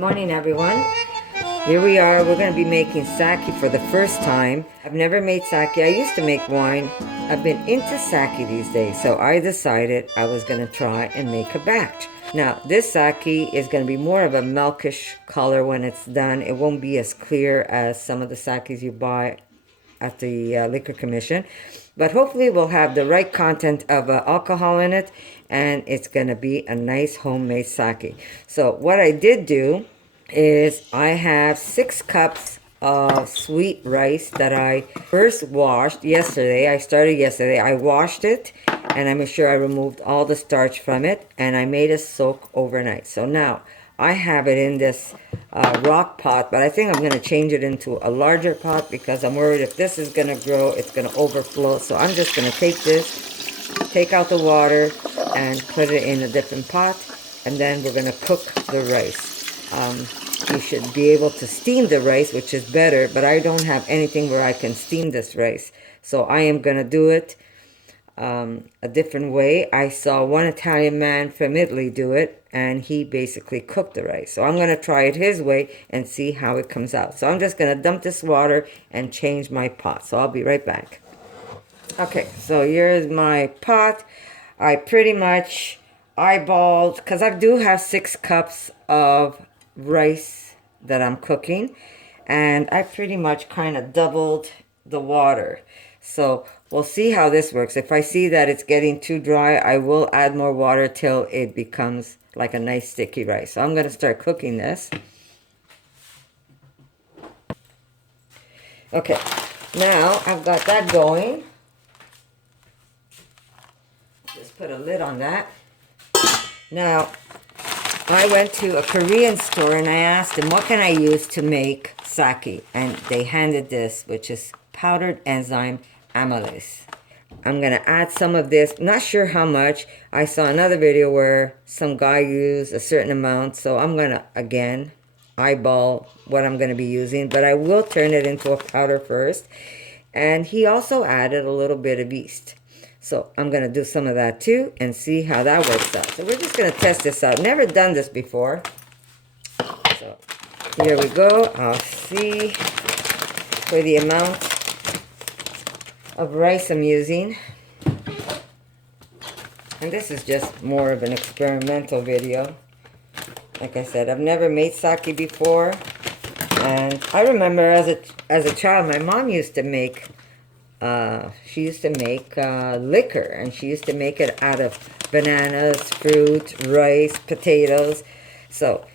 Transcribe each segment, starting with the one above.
morning, everyone. Here we are. We're going to be making sake for the first time. I've never made sake. I used to make wine. I've been into sake these days, so I decided I was going to try and make a batch. Now, this sake is going to be more of a milkish color when it's done. It won't be as clear as some of the sakes you buy at the liquor commission, but hopefully we'll have the right content of alcohol in it, and it's going to be a nice homemade sake. So what I did do is I have 6 cups of sweet rice that I first washed yesterday. I started yesterday. I washed it and I made sure I removed all the starch from it, and I made it soak overnight. So now I have it in this rock pot, but I think I'm going to change it into a larger pot because I'm worried if this is going to grow, it's going to overflow. So I'm just going to take this, take out the water, and put it in a different pot, and then we're going to cook the rice. You should be able to steam the rice, which is better, but I don't have anything where I can steam this rice. So I am going to do it a different way. I saw one Italian man from Italy do it, and he basically cooked the rice. So I'm going to try it his way and see how it comes out. So I'm just going to dump this water and change my pot. So I'll be right back. Okay, so here's my pot. I pretty much eyeballed, because I do have 6 cups of rice that I'm cooking, and I pretty much kind of doubled the water. So we'll see how this works. If I see that it's getting too dry, I will add more water till it becomes like a nice sticky rice. So I'm going to start cooking this. Okay, now I've got that going. Just put a lid on that. Now, I went to a Korean store and I asked them, what can I use to make sake? And they handed this, which is powdered enzyme amylase. I'm going to add some of this, not sure how much. I saw another video where some guy used a certain amount, so I'm going to, again, eyeball what I'm going to be using, but I will turn it into a powder first. And he also added a little bit of yeast. So I'm going to do some of that too and see how that works out. So we're just going to test this out. Never done this before. So here we go. I'll see for the amount of rice I'm using. And this is just more of an experimental video. Like I said, I've never made sake before. And I remember as a child, my mom used to make liquor, and she used to make it out of bananas, fruit, rice, potatoes. So,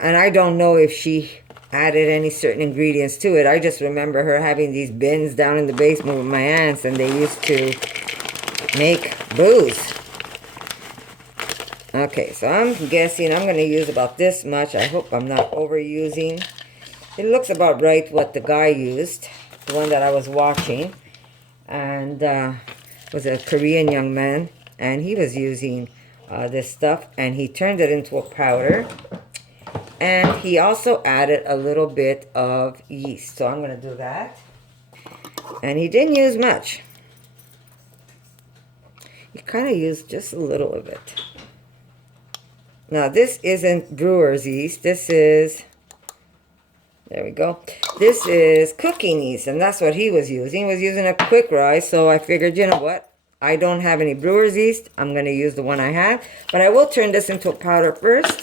and I don't know if she added any certain ingredients to it. I just remember her having these bins down in the basement with my aunts, and they used to make booze. Okay, so I'm guessing I'm going to use about this much. I hope I'm not overusing. It looks about right what the guy used, the one that I was watching. And was a Korean young man, and he was using this stuff, and he turned it into a powder, and he also added a little bit of yeast. So I'm going to do that, and he didn't use much. He kind of used just a little of it. Now this isn't brewer's yeast. This is, there we go. This is cooking yeast, and that's what he was using. He was using a quick rise, so I figured, you know what? I don't have any brewer's yeast. I'm going to use the one I have, but I will turn this into a powder first.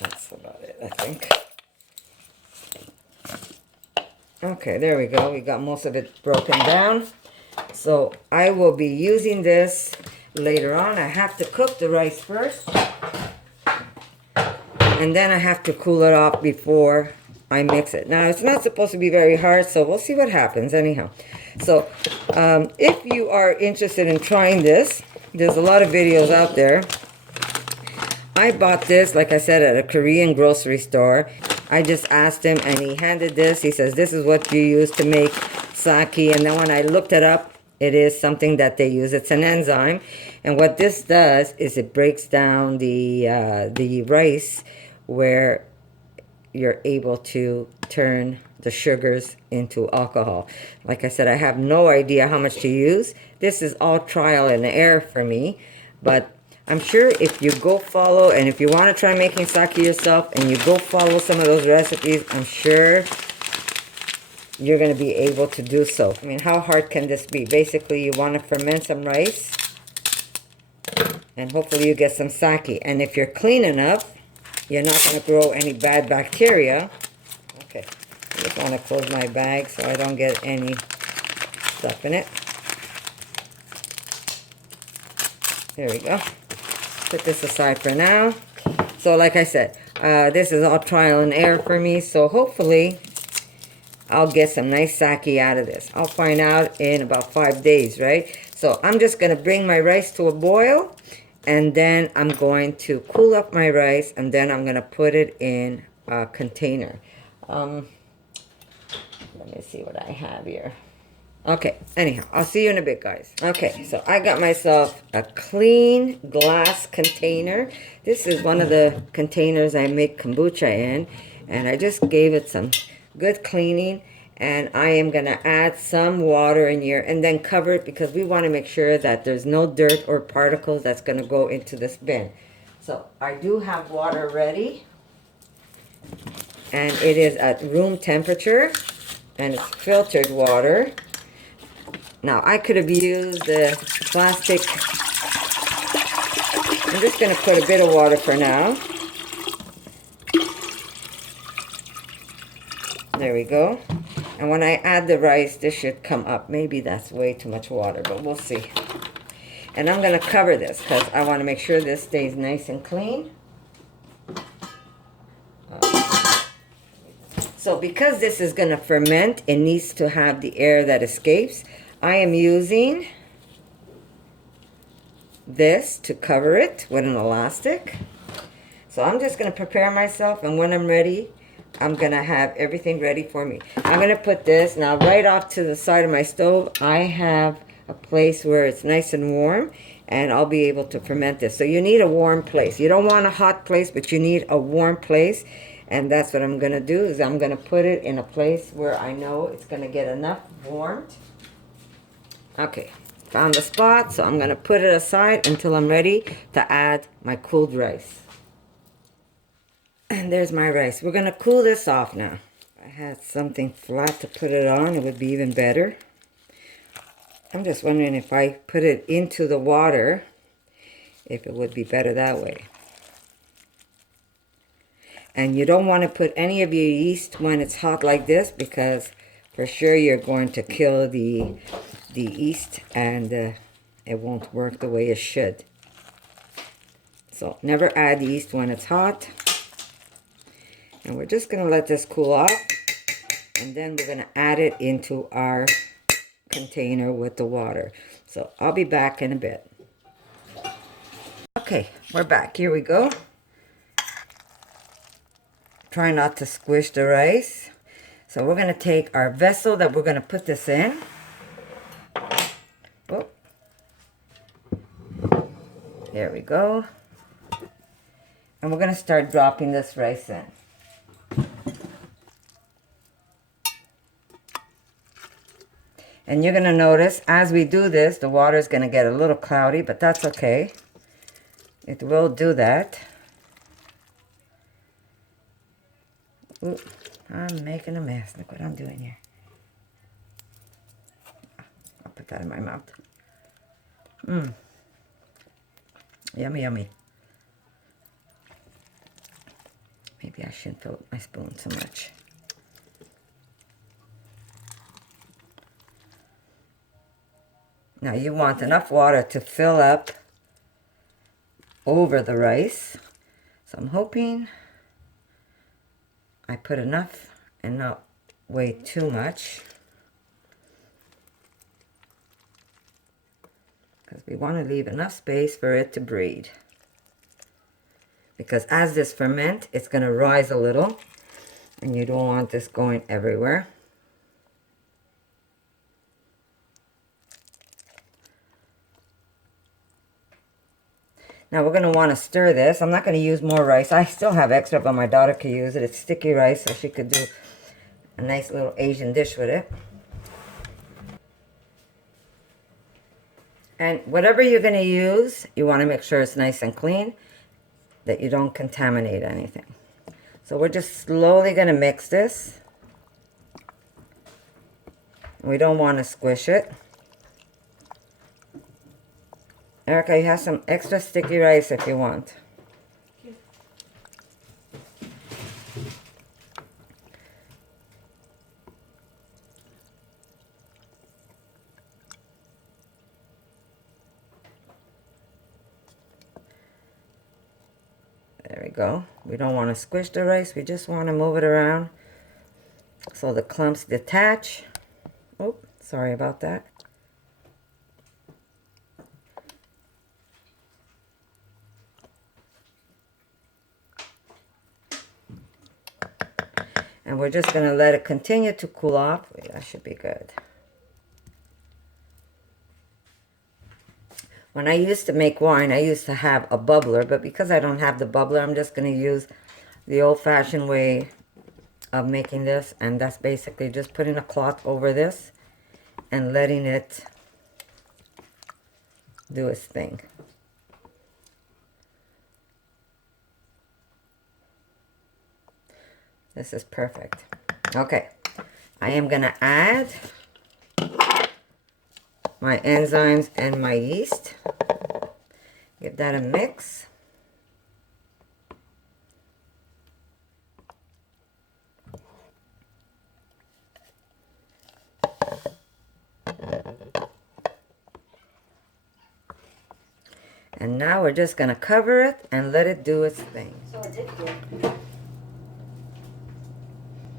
That's about it, I think. Okay, there we go. We got most of it broken down. So I will be using this later on. I have to cook the rice first, and then I have to cool it off before I mix it. Now, it's not supposed to be very hard, so we'll see what happens anyhow. So, if you are interested in trying this, there's a lot of videos out there. I bought this, like I said, at a Korean grocery store. I just asked him, and he handed this. He says, this is what you use to make sake. And then when I looked it up, it is something that they use. It's an enzyme. And what this does is it breaks down the rice where you're able to turn the sugars into alcohol. Like I said, I have no idea how much to use. This is all trial and error for me, but I'm sure if you go follow, and if you want to try making sake yourself and you go follow some of those recipes, I'm sure you're going to be able to do so. I mean, how hard can this be? Basically, you want to ferment some rice, and hopefully you get some sake. And if you're clean enough, you're not going to grow any bad bacteria. Okay, I just want to close my bag so I don't get any stuff in it. There we go. Put this aside for now. So like I said, this is all trial and error for me. So hopefully I'll get some nice sake out of this. I'll find out in about 5 days, right? So I'm just going to bring my rice to a boil. And then I'm going to cool up my rice. And then I'm going to put it in a container. Let me see what I have here. Okay, anyhow, I'll see you in a bit, guys. Okay, so I got myself a clean glass container. This is one of the containers I make kombucha in. And I just gave it some good cleaning. And I am going to add some water in here and then cover it because we want to make sure that there's no dirt or particles that's going to go into this bin. So I do have water ready. And it is at room temperature. And it's filtered water. Now, I could have used the plastic. I'm just going to put a bit of water for now. There we go. And when I add the rice, this should come up. Maybe that's way too much water, but we'll see. And I'm going to cover this because I want to make sure this stays nice and clean. So because this is going to ferment, it needs to have the air that escapes. I am using this to cover it with an elastic. So I'm just going to prepare myself, and when I'm ready, I'm going to have everything ready for me. I'm going to put this now right off to the side of my stove. I have a place where it's nice and warm, and I'll be able to ferment this. So you need a warm place. You don't want a hot place, but you need a warm place. And that's what I'm going to do, is I'm going to put it in a place where I know it's going to get enough warmth. Okay, found the spot, so I'm going to put it aside until I'm ready to add my cooled rice. And there's my rice. We're going to cool this off now. If I had something flat to put it on, it would be even better. I'm just wondering if I put it into the water, if it would be better that way. And you don't want to put any of your yeast when it's hot like this, because for sure you're going to kill the yeast, and it won't work the way it should. So never add yeast when it's hot. And we're just going to let this cool off, and then we're going to add it into our container with the water. So I'll be back in a bit. Okay, we're back. Here we go. Try not to squish the rice. So we're going to take our vessel that we're going to put this in. Oh. There we go. And we're going to start dropping this rice in. And you're going to notice as we do this, the water is going to get a little cloudy, but that's okay. It will do that. Ooh, I'm making a mess. Look what I'm doing here. I'll put that in my mouth. Yummy, yummy. Maybe I shouldn't fill my spoon so much. Now you want enough water to fill up over the rice. So I'm hoping I put enough and not way too much, because we want to leave enough space for it to breathe. Because as this ferments, it's going to rise a little, and you don't want this going everywhere. Now we're going to want to stir this. I'm not going to use more rice. I still have extra, but my daughter could use it. It's sticky rice, so she could do a nice little Asian dish with it. And whatever you're going to use, you want to make sure it's nice and clean, that you don't contaminate anything. So we're just slowly going to mix this. We don't want to squish it. Erica, you have some extra sticky rice if you want. There we go. We don't want to squish the rice. We just want to move it around so the clumps detach. Oh, sorry about that. And we're just going to let it continue to cool off. That should be good. When I used to make wine, I used to have a bubbler, but because I don't have the bubbler, I'm just going to use the old-fashioned way of making this, and that's basically just putting a cloth over this and letting it do its thing. This is perfect. Okay, I am going to add my enzymes and my yeast. Give that a mix. And now we're just going to cover it and let it do its thing. So addictive.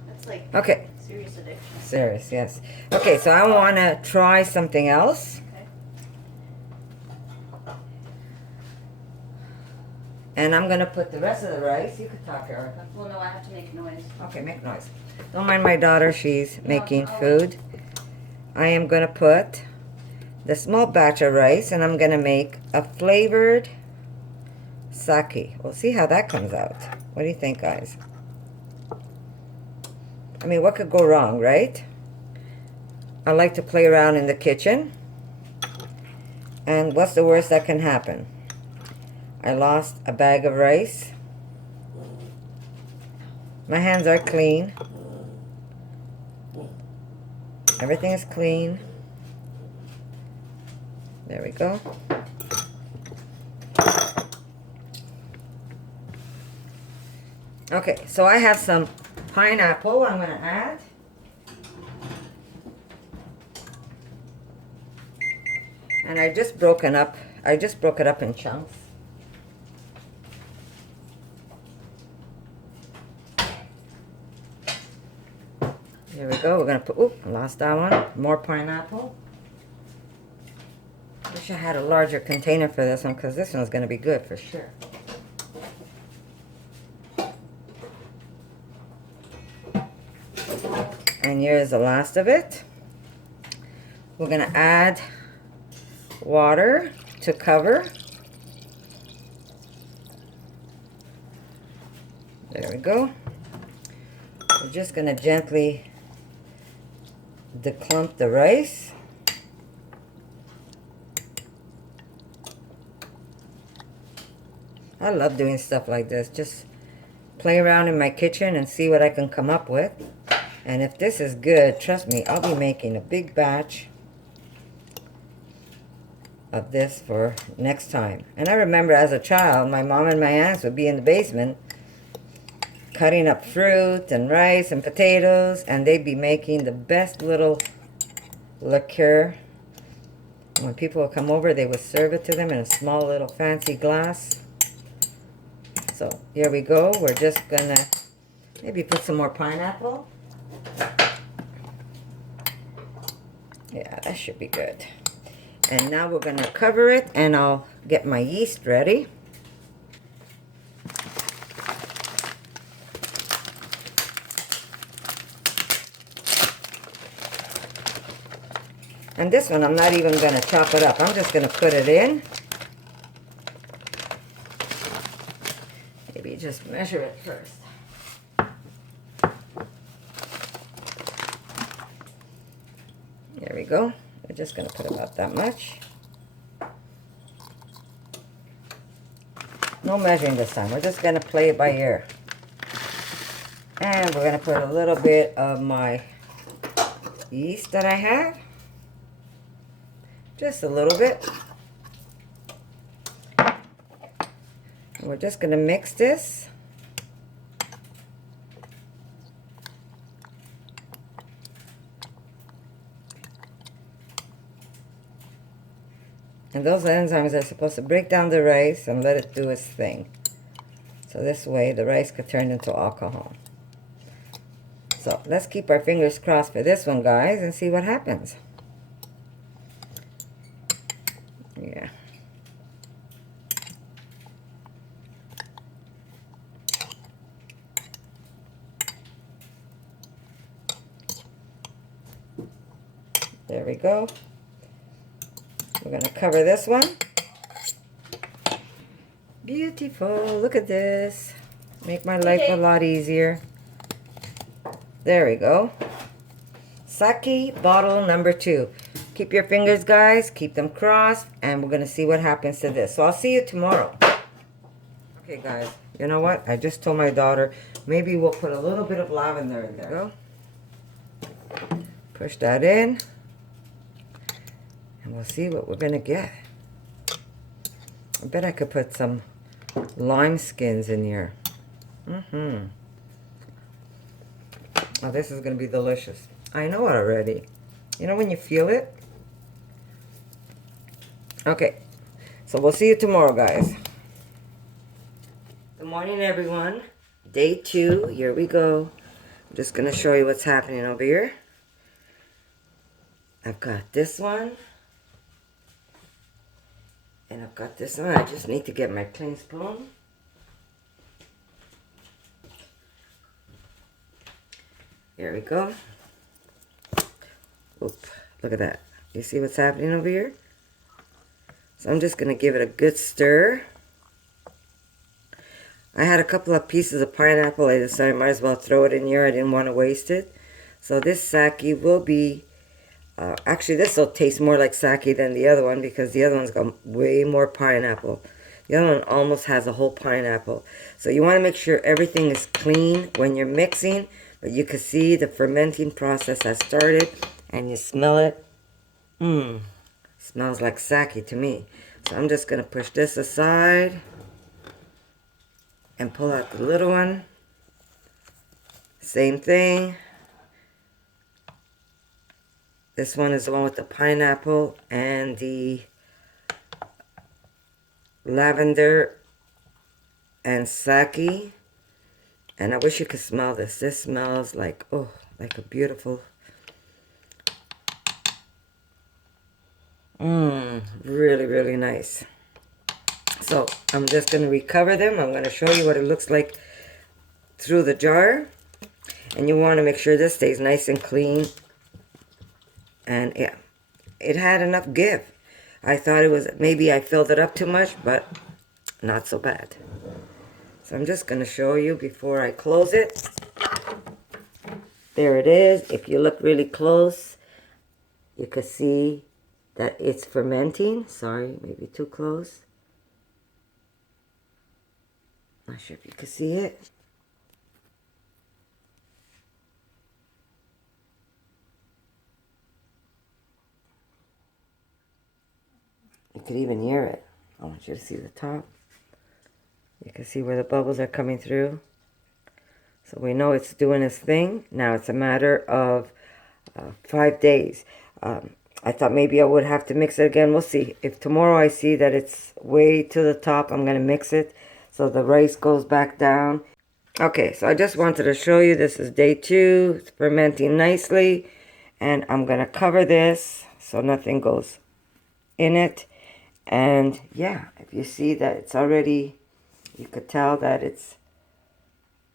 That's like okay. Serious addiction. Serious, yes. Okay, so I want to try something else. Okay. And I'm going to put the rest of the rice. You could talk, Erica. Well, no, I have to make noise. Okay, make noise. Don't mind my daughter. She's making I'll food. I am going to put the small batch of rice, and I'm going to make a flavored sake. We'll see how that comes out. What do you think, guys? I mean, what could go wrong, right? I like to play around in the kitchen. And what's the worst that can happen? I lost a bag of rice. My hands are clean. Everything is clean. There we go. Okay, so I have some pineapple I'm going to add. And I just broke it up in chunks. Here we go. We're going to put, oop, I lost that one. More pineapple. Wish I had a larger container for this one, because this one's going to be good for sure. And here's the last of it. We're going to add water to cover. There we go. We're just going to gently declump the rice. I love doing stuff like this. Just play around in my kitchen and see what I can come up with. And if this is good, trust me, I'll be making a big batch of this for next time. And I remember as a child, my mom and my aunts would be in the basement cutting up fruit and rice and potatoes, and they'd be making the best little liqueur. When people would come over, they would serve it to them in a small little fancy glass. So here we go. We're just gonna maybe put some more pineapple. Yeah, that should be good. And now we're gonna cover it, and I'll get my yeast ready. And this one, I'm not even gonna chop it up. I'm just gonna put it in. Maybe just measure it first. There we go. We're just going to put about that much. No measuring this time. We're just going to play it by ear. And we're going to put a little bit of my yeast that I have. Just a little bit. And we're just going to mix this. And those enzymes are supposed to break down the rice and let it do its thing. So this way the rice could turn into alcohol. So let's keep our fingers crossed for this one, guys, and see what happens. Yeah. There we go. We're going to cover this one. Beautiful. Look at this. Make my life a lot easier. There we go. Sake bottle number 2. Keep your fingers, guys. Keep them crossed. And we're going to see what happens to this. So I'll see you tomorrow. Okay, guys. You know what? I just told my daughter maybe we'll put a little bit of lavender in there. Go. Push that in. And we'll see what we're going to get. I bet I could put some lime skins in here. Oh, this is going to be delicious. I know it already. You know when you feel it? Okay. So we'll see you tomorrow, guys. Good morning, everyone. Day 2. Here we go. I'm just going to show you what's happening over here. I've got this one. And I've got this one. I just need to get my clean spoon. There we go. Oop, look at that. You see what's happening over here? So I'm just going to give it a good stir. I had a couple of pieces of pineapple. I decided I might as well throw it in here. I didn't want to waste it. So this sake will be... actually, this will taste more like sake than the other one because the other one's got way more pineapple. The other one almost has a whole pineapple. So you want to make sure everything is clean when you're mixing. But you can see the fermenting process has started. And you smell it. Smells like sake to me. So I'm just going to push this aside. And pull out the little one. Same thing. This one is the one with the pineapple and the lavender and sake. And I wish you could smell this. This smells like, oh, like a beautiful... really, really nice. So I'm just going to recover them. I'm going to show you what it looks like through the jar. And you want to make sure this stays nice and clean. And yeah, it had enough give. I thought it was, maybe I filled it up too much, but not so bad. So I'm just going to show you before I close it. There it is. If you look really close, you can see that it's fermenting. Sorry, maybe too close. Not sure if you can see it. You could even hear it. I want you to see the top. You can see where the bubbles are coming through. So we know it's doing its thing. Now it's a matter of 5 days. I thought maybe I would have to mix it again. We'll see. If tomorrow I see that it's way to the top, I'm going to mix it so the rice goes back down. Okay, so I just wanted to show you. This is day 2. It's fermenting nicely. And I'm going to cover this so nothing goes in it. And yeah, if you see that it's already, you could tell that it's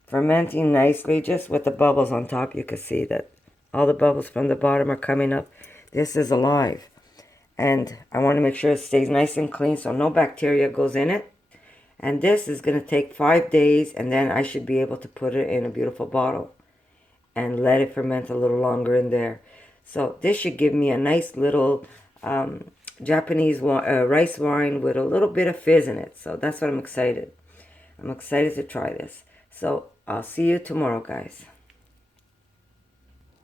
fermenting nicely. Just with the bubbles on top, you can see that all the bubbles from the bottom are coming up. This is alive. And I want to make sure it stays nice and clean so no bacteria goes in it. And this is going to take 5 days, and then I should be able to put it in a beautiful bottle and let it ferment a little longer in there. So this should give me a nice little Japanese rice wine with a little bit of fizz in it. So that's what I'm excited. I'm excited to try this. So I'll see you tomorrow, guys.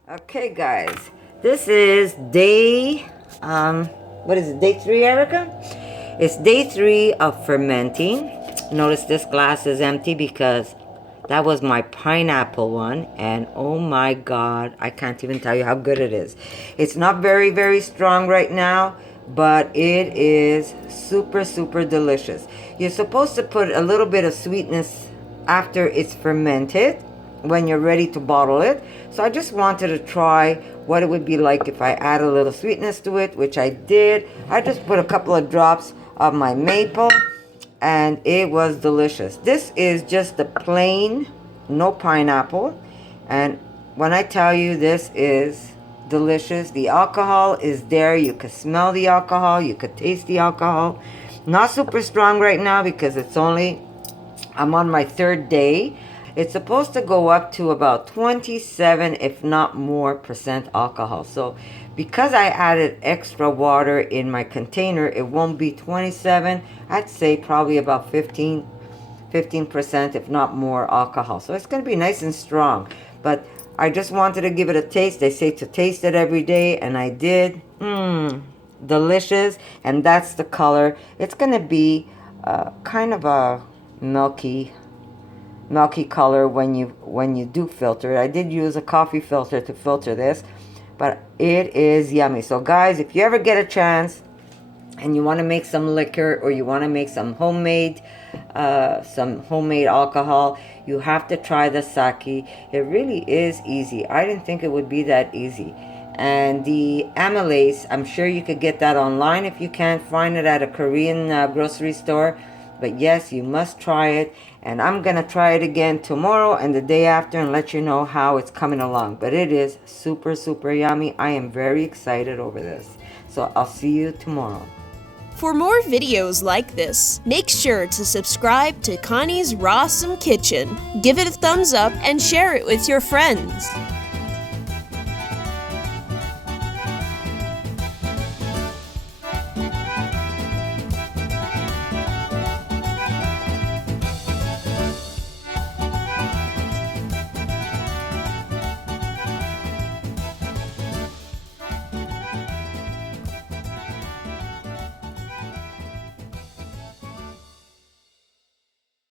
Okay, guys. This is day, what is it, day 3, Erica? It's day 3 of fermenting. Notice this glass is empty because that was my pineapple one. And oh my God, I can't even tell you how good it is. It's not very, very strong right now, but it is super, super delicious. You're supposed to put a little bit of sweetness after it's fermented when you're ready to bottle it. So I just wanted to try what it would be like if I add a little sweetness to it, which I did. I just put a couple of drops of my maple and it was delicious. This is just the plain, no pineapple. And when I tell you this is delicious, the alcohol is there. You could smell the alcohol, you could taste the alcohol. Not super strong right now because I'm on my 3rd day. It's supposed to go up to about 27, if not more, % alcohol. So because I added extra water in my container, it won't be 27. I'd say probably about 15%, if not more, alcohol. So it's going to be nice and strong. But I just wanted to give it a taste. They say to taste it every day, and I did. Delicious. And that's the color. It's going to be kind of a milky color when you do filter it. I did use a coffee filter to filter this, but it is yummy. So guys, if you ever get a chance and you want to make some liquor or you want to make some homemade alcohol, you have to try the sake. It really is easy. I didn't think it would be that easy. And the amylase, I'm sure you could get that online if you can't find it at a Korean grocery store. But yes, you must try it. And I'm going to try it again tomorrow and the day after and let you know how it's coming along. But it is super, super yummy. I am very excited over this. So I'll see you tomorrow. For more videos like this, make sure to subscribe to Connie's RAWsome Kitchen, give it a thumbs up, and share it with your friends.